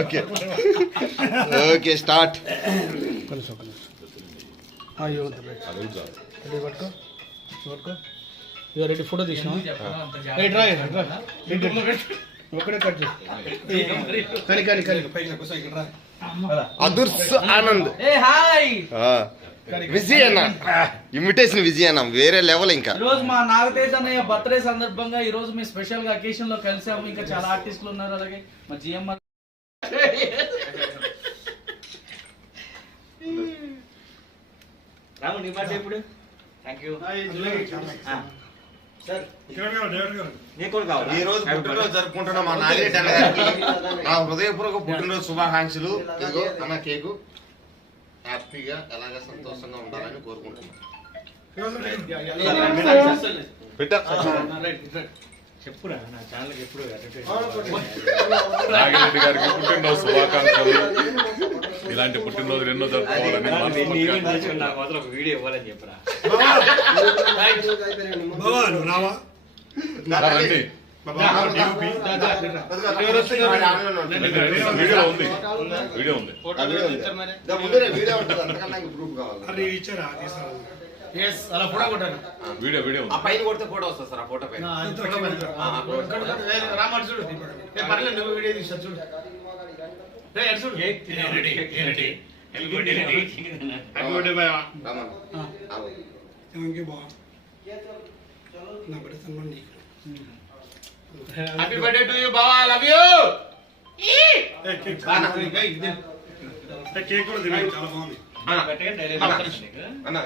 Okay okay start కలిసి ఇక photo తీసినావా? Right రా. ఒక్కడే కట్ అదుర్స్ ఆనంద్. విజయ్ అన్న ఇన్విటేషన్ విజయ్ అన్న వేరే లెవెల్ ఇంకా. ఈ రోజు మా నాగతేజ్ అన్నయ్య బర్త్డే సందర్భంగా ఈ రోజు మీ స్పెషల్గా అకేషన్లో కలిసాము. ఇంకా చాలా ఆర్టిస్టులు ఉన్నారు. అలాగే మా జిఎం రాము నీ బర్త్డే ఇప్పుడు థ్యాంక్ యూ సార్ నీకు కూడా కావాలి? ఈ రోజు పుట్టినరోజు జరుపుకుంటున్న మా నాగిరెడ్డి అన్న గారికి నా హృదయపూర్వక పుట్టినరోజు శుభాకాంక్షలు. ఇదిగో అన్న కేకు. హ్యాపీగా ఎలాగ సంతోషంగా ఉండాలని కోరుకుంటున్నాను పెట్టా. చెప్పురా నా ఛానల్ ఎప్పుడు నాగిరెడ్డి గారికి పుట్టినరోజు శుభాకాంక్షలు. ఇలాంటి పుట్టినరోజులు ఎన్నో జరుపుకోవాలని మనస్ఫూర్తిగా నాకు మాత్రం ఒక వీడియో ఇవ్వాలని చెప్పరా. రండి. వీడియో ఉంది. వీడియో ఉంది. వీడియో ఎస్ అలా ఫోటో కొట్టాను వీడియో వీడియో ఆ పైన కొడితే ఫోటో వస్తుంది సార్ ఆ ఫోటో పైన రామాడు చూడు పర్లేదు నువ్వు వీడియో తీసా చూడు చూడు హ్యాపీ బర్త్డే టు యూ బావా లవ్ యూ అన్న, అన్న, విజయ్ అన్న.